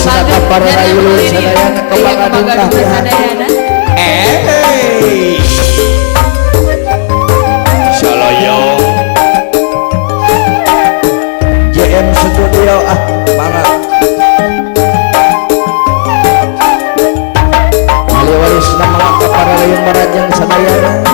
Sadaka para rayu sadayana kebanggaan sadayana. Saloyo JM Studio banget. Ali waris nama para rayu marajang sadayana.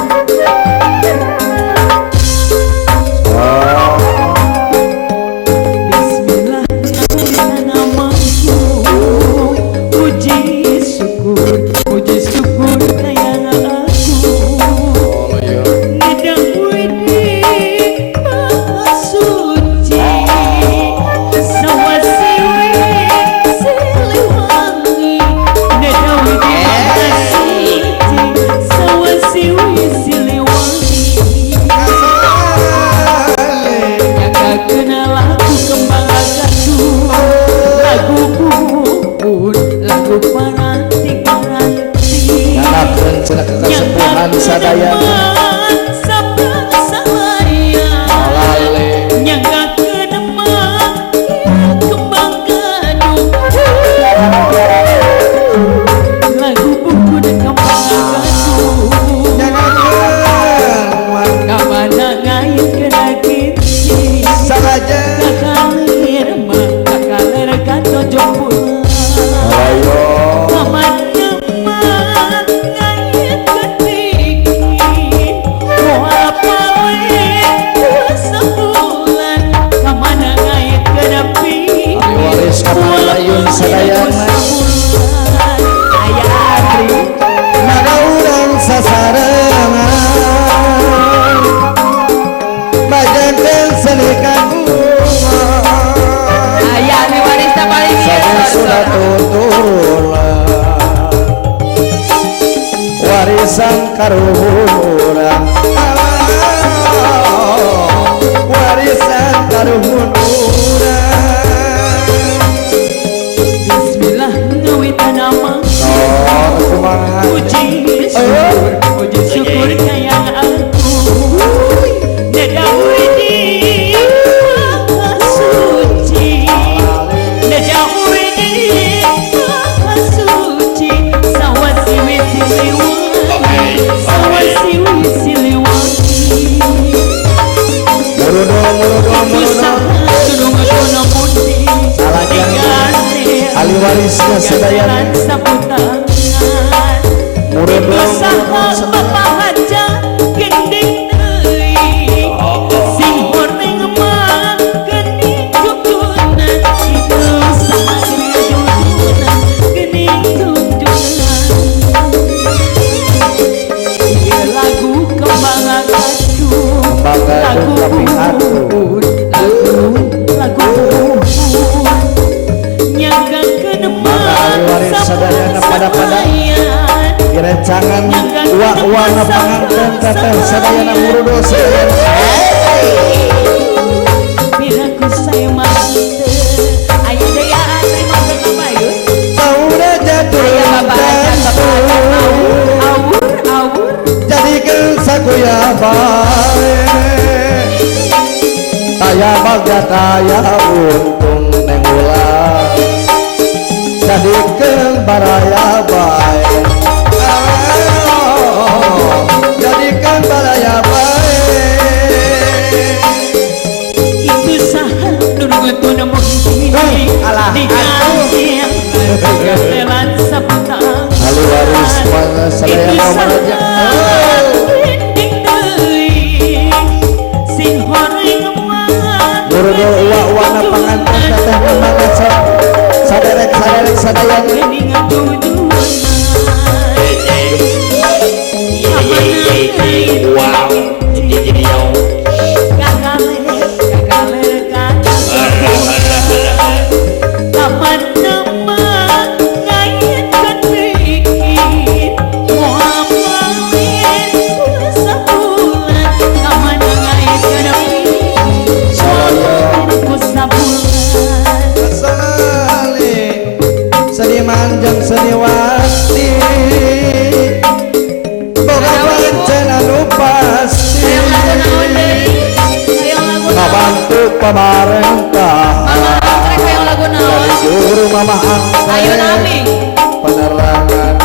Warisan karuhurang warisan karuhurang. Bismillah ngawitan nama puji syukur kayang aku nedawidi suci nedawidi suci sawasi Ali warisnya sedayana murid bapak haja gending deui sing horeng mah geuning jujunan itu sama jujunan geuning jujunan ieu lagu kembangan aku lagu sadayana pada direncangan uang panganten teteh sadayana murudo sadayana piraku saya master aya daya terima kasih bayu sauda jatuh awur jadikan sakuya bae taya bagja taya untung neng ulah jadikan baraya bae jadikan baraya bae itu saha nurungeun mungkin alah diganti ketelan saputang Ali waris mana sadayana maraja sing horeng mah murudo uwana panganten teteh memang saderek sadayana wow seniman jeung seniwati boga pancen anu pasti ngabantu pamarentah dari guru mama angkat Ayo nami penerangan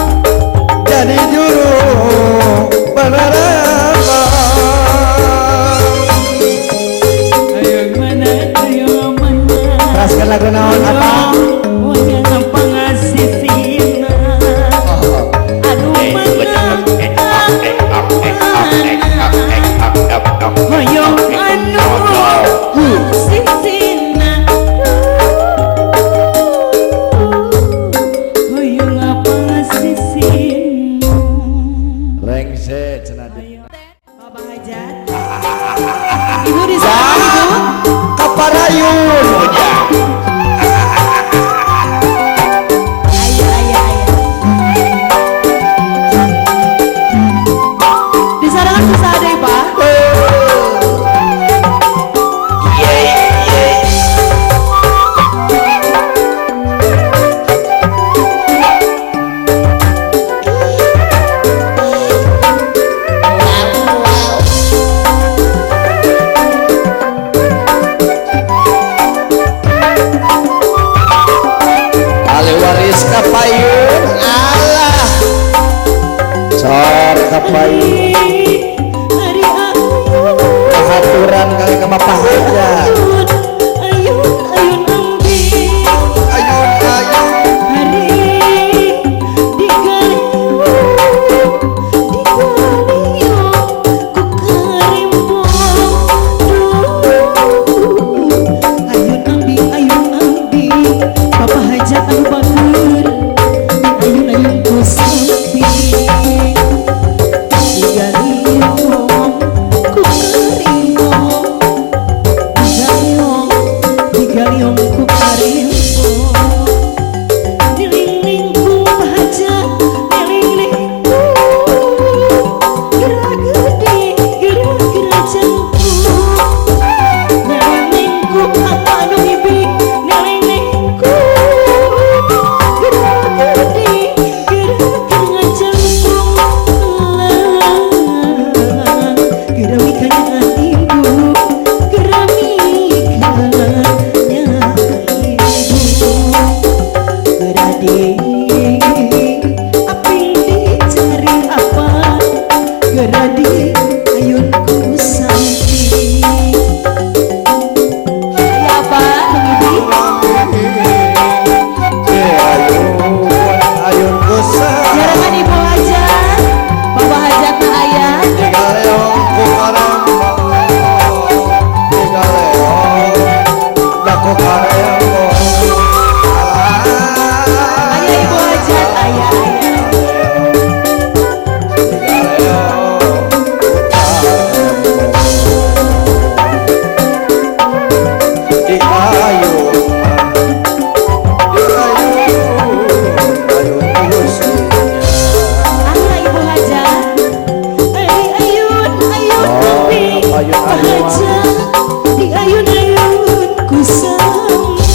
jadi juru penerangan. Ayo mana Teraskan lagu naon apa? Wanya pangasih sina Aduh Ayo anu sisina Ayo pangasih sina Rengse cenah deui. Bapak Hajat Ibu di sana Ibu Kaparayun. Ayo di sana kan bisa ada ya Pak Ali waris kapayun Allah. Cor kapayun. Hari ayun Haturan kali ka mapahaja. Ayun ambil Ayun Hari di galiyo ku karimpong Ayun ambil Papa Hajat anu bager ayun ku sampi di galiyo ku karimpong di galiyo ku karimpong dilingling ku Hajat dilingling gerak gede gerak jangkung nelingku apa anu bibi nelingku gerak gede gerak jangkung gerawikanya ibu gerawikanya ibu gerade api dicari apa gerade ayunku sampai ya Pak Bang Ibi ayun kusah. jarangan Ibu Hajat Bapak Hajat na ayah Digaleong ku karembong. Digaleong da ku karembong. ayah Ibu Hajat ayah Di ayun. Di ayun kusahnya. ayah Ibu Hajat ayun ambil Ayun, Pak ayun. Hajat di ayun ku sampai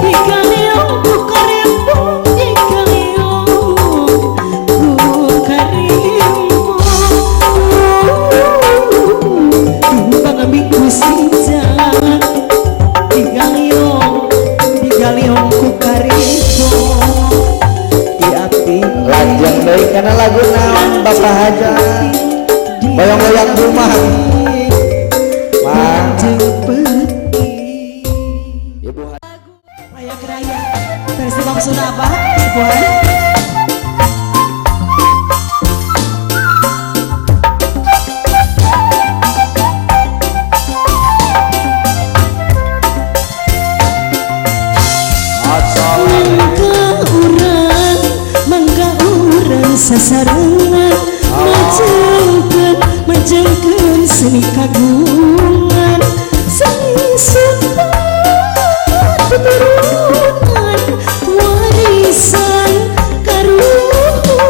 di galiong ku karimpong di galiong ku karimpong timbang ambil ku sinjang di galiong ku karimpong di api Lajeng deui kana lagu naon Bapak Haja. Boyong-boyong rumah. Mang Ibu Haja. Raya Keraya versi Bang Suna apa? Ibuan mangga urang sasarengan majengkeun seni kagungan seni sunat turunan warisan karuhurang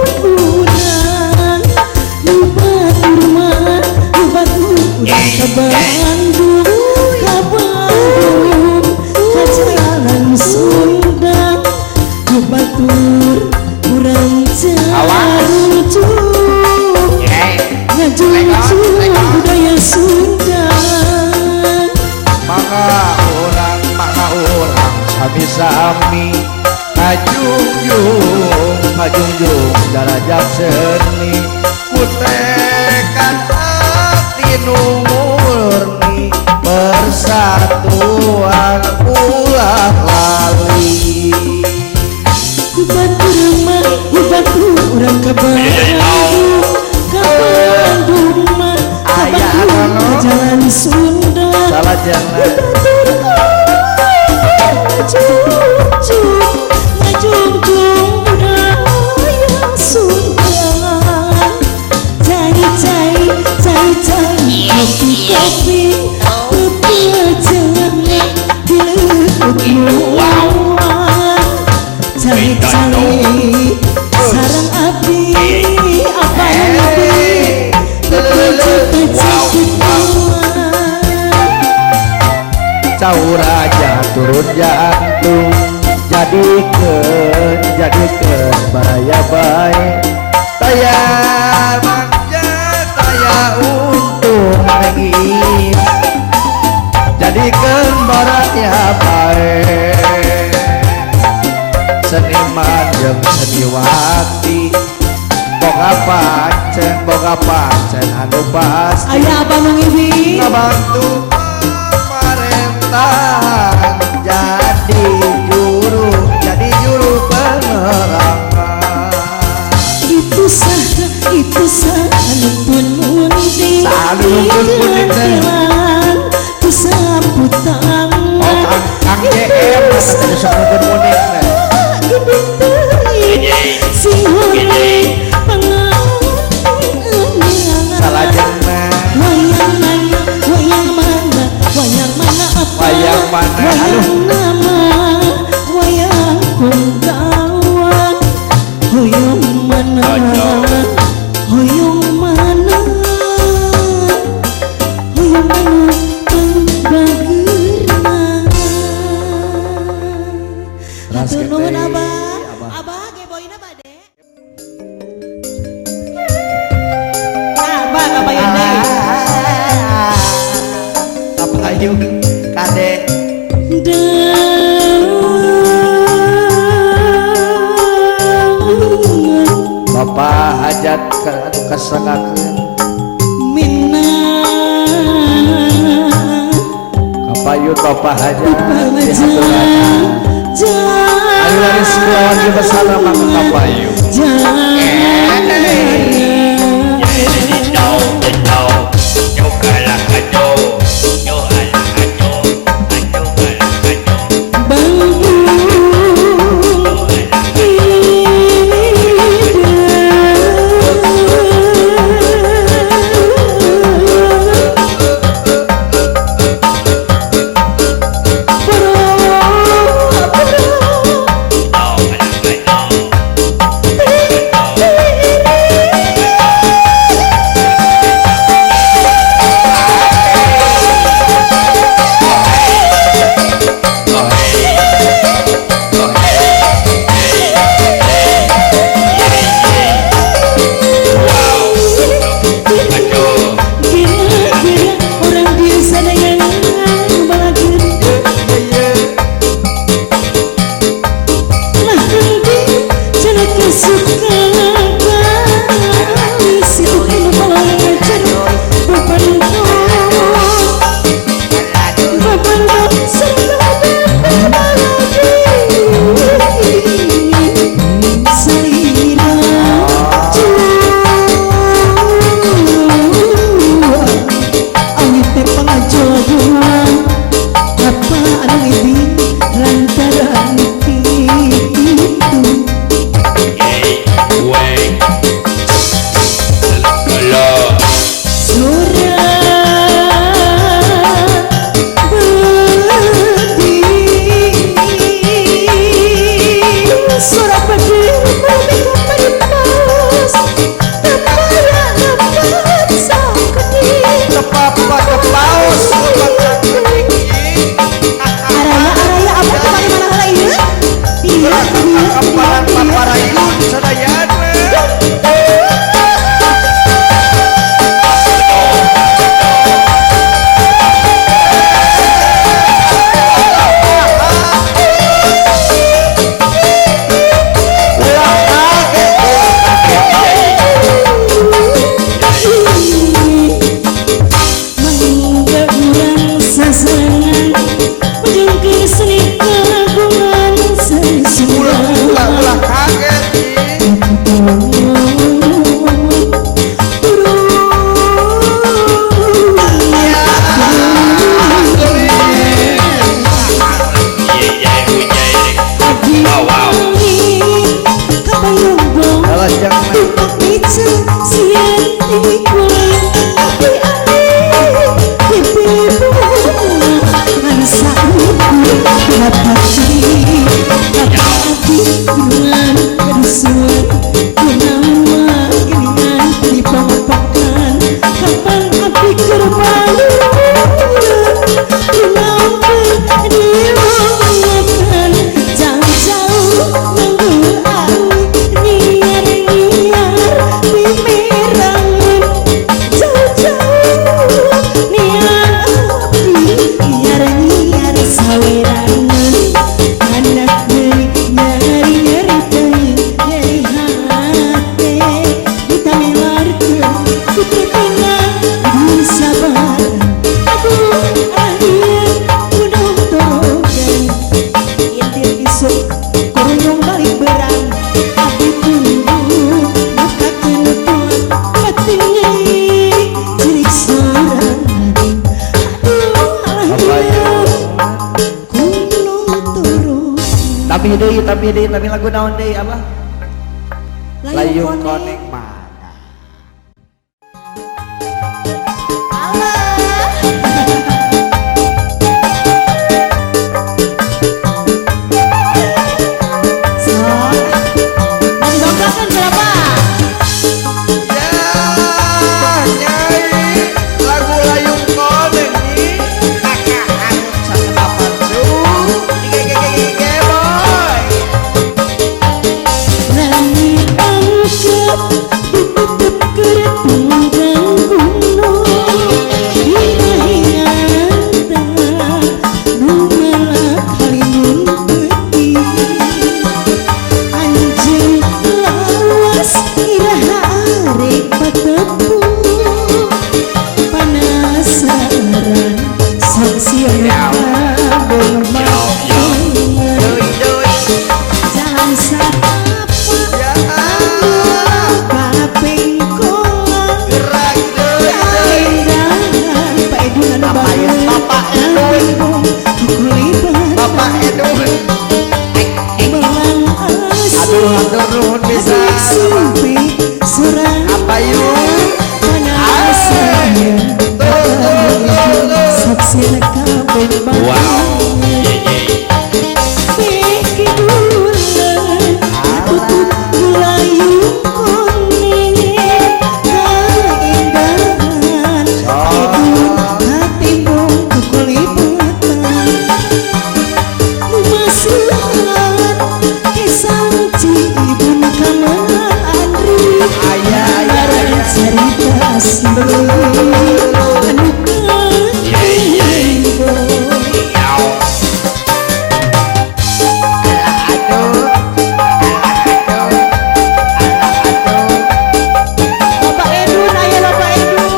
nu batur mah nu batur ka Bandung ka jalan Sunda nu batur urang jarujung ngajujung budaya Sunda Kami sami Kajunjung darajat seni Kutekan hati nu murni Persatuan ulah lali Batur mah urang ka Bandung ka Bandung mah ka Bandung ka Jalan Sunda Salah jangan ngajungjung budaya Sunda cai kopi pepejangan dilebut cai sarang abdi apa lebih Cauraja turun jantung jadikeun baraya bae taya manja taya untung nangis jadikeun baraya bae seniman jeung seniwati boga pancen anu pasti aya apa nu ngibing ngabantu pemerintahan jadi juru penerangan itu sanupun mundi disambut tangan Kang JM kata sanupun mundi sing hore panganten salah jenna wayang mana apa wayang mana wayang nama wayang kungkawan hoyong mana Hatur nuhun abah ge boyna bade abah kabayun deui kapayung kade Bapak hajat anu kasangakeun kapayun Bapak hajat dihaturaken ayo laris kulawan di bersama maka kapayun gunungan kerusuhan nama geningan di papan kapan api kerbalu kenapa dilakukan jauh-jauh nunggu awi niar-niar bimerangan jauh-jauh niar api niar-niar sawerangan anak dari nyari-nyari dari hati ditamilarkan kutekenang di sabaran aduh akhir udah torogan intir isuk kurung balik berang tapi tunggu buka kenutuan batinnya cirik sorang aduh akhir gunung turun tapi lagu naon deui apa? Layung Koneng mana? Nyai lagu Layung Koneng nih. Saketapan tuh. Gege boy. langit angkat ditutup keretunggang gunung hirah-hirah numalak halimun peti anjing lawas iraha arek patepu panasaran sok siapa jalan sapa kaping kolang kaindahan Pak Edun Ngapain Bapak Edun? Bapak Edun. belang Aduh nuhun bisa. surang Apa yuk? panasaran saksi kabeh Wow. Bapak Edun, ayo Bapak Edun.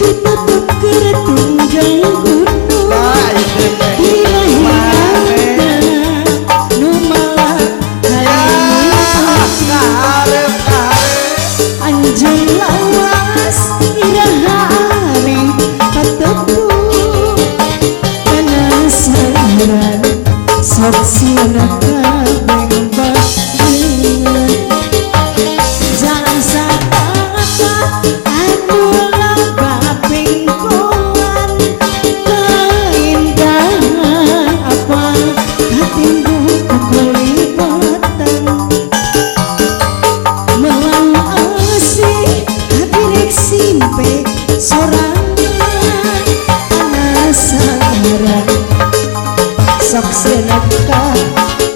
Ditutup keretunggang gunung hirah-hirah numalak halimun anjing lawas iraha arek patepu panasaran sok siana kabeh barengan jalan satapa anulah kaping kolan kaindahan apa katimbu kukulibatan melang asih hadirek simpe sorangan penasaran sok senaka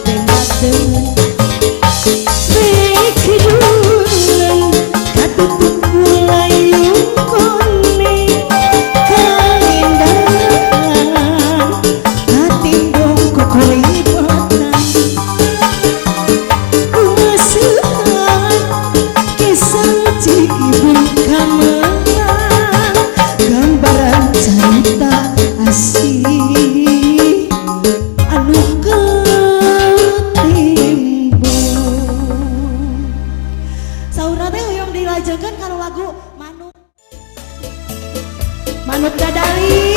pengaten bekidulan katutup layung koneng kaindahan katimbung kukulibatan Umasuhan kisah cibun kamelang gambaran cerita asih anu ketimbun saurna teh hoyong dilajengeun kana lagu manut dadali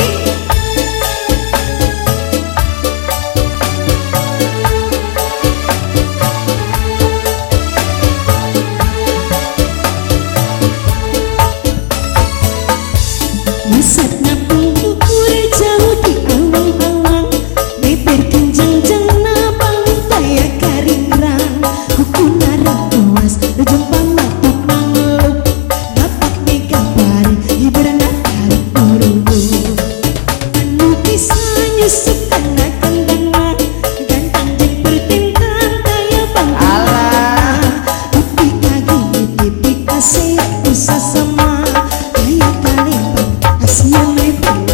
Wisatna pengukur jauh di awang-awang, beber kenjang-jang nabang daya karingrang, kuku narang puas rejumpa matuk mangluk, dapat megapari hiberna tarik burung. Anu kisahnya suka nakang-dana, gantang jek bertentang daya bangga. Pipi kagi pipi kasih usah sama, daya kalipang Asia lebar.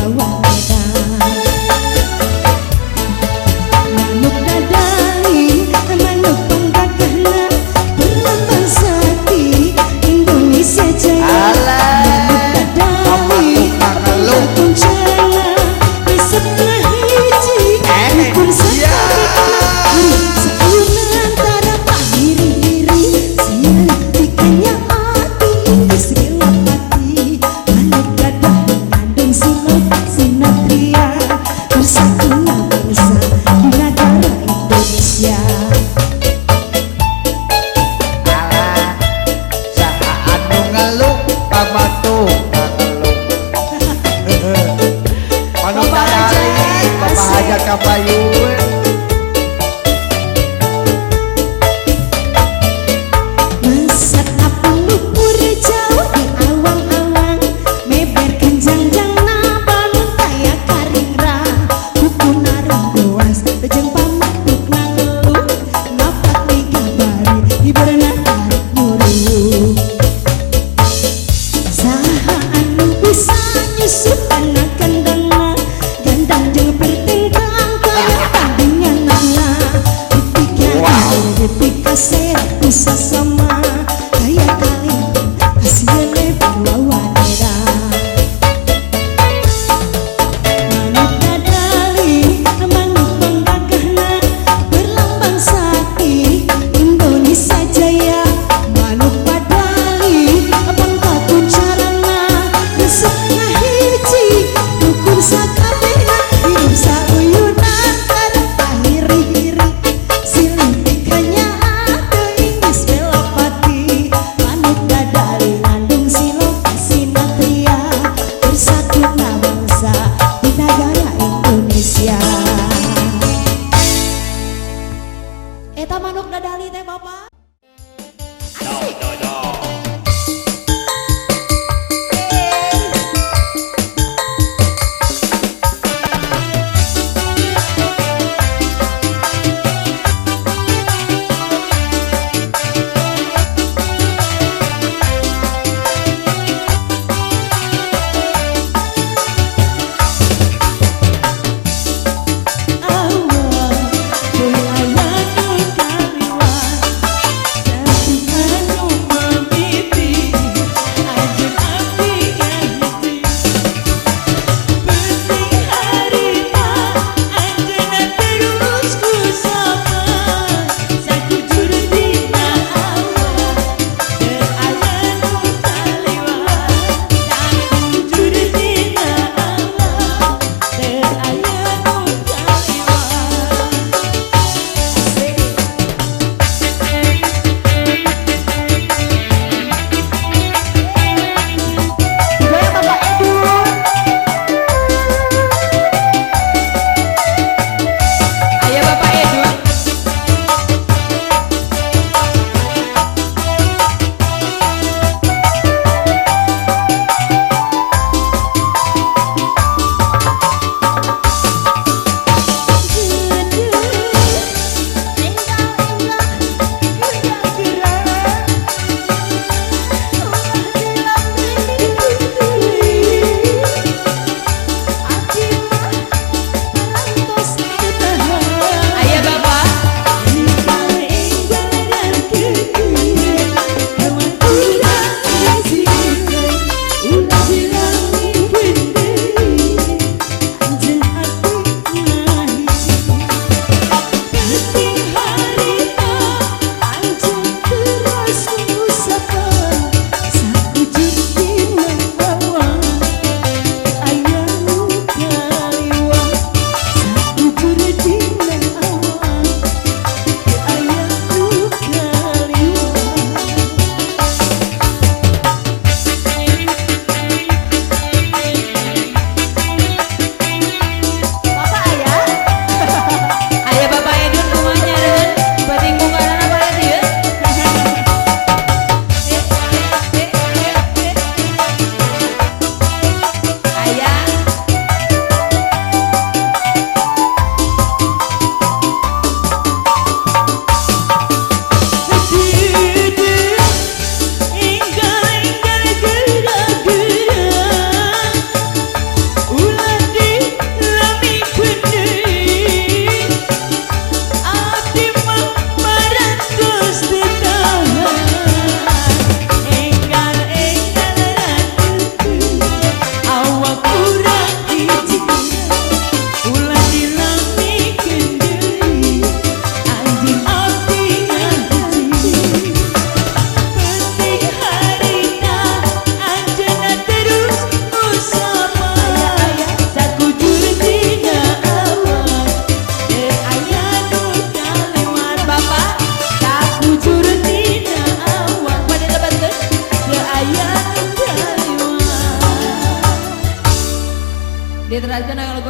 dilanjutkan dengan lagu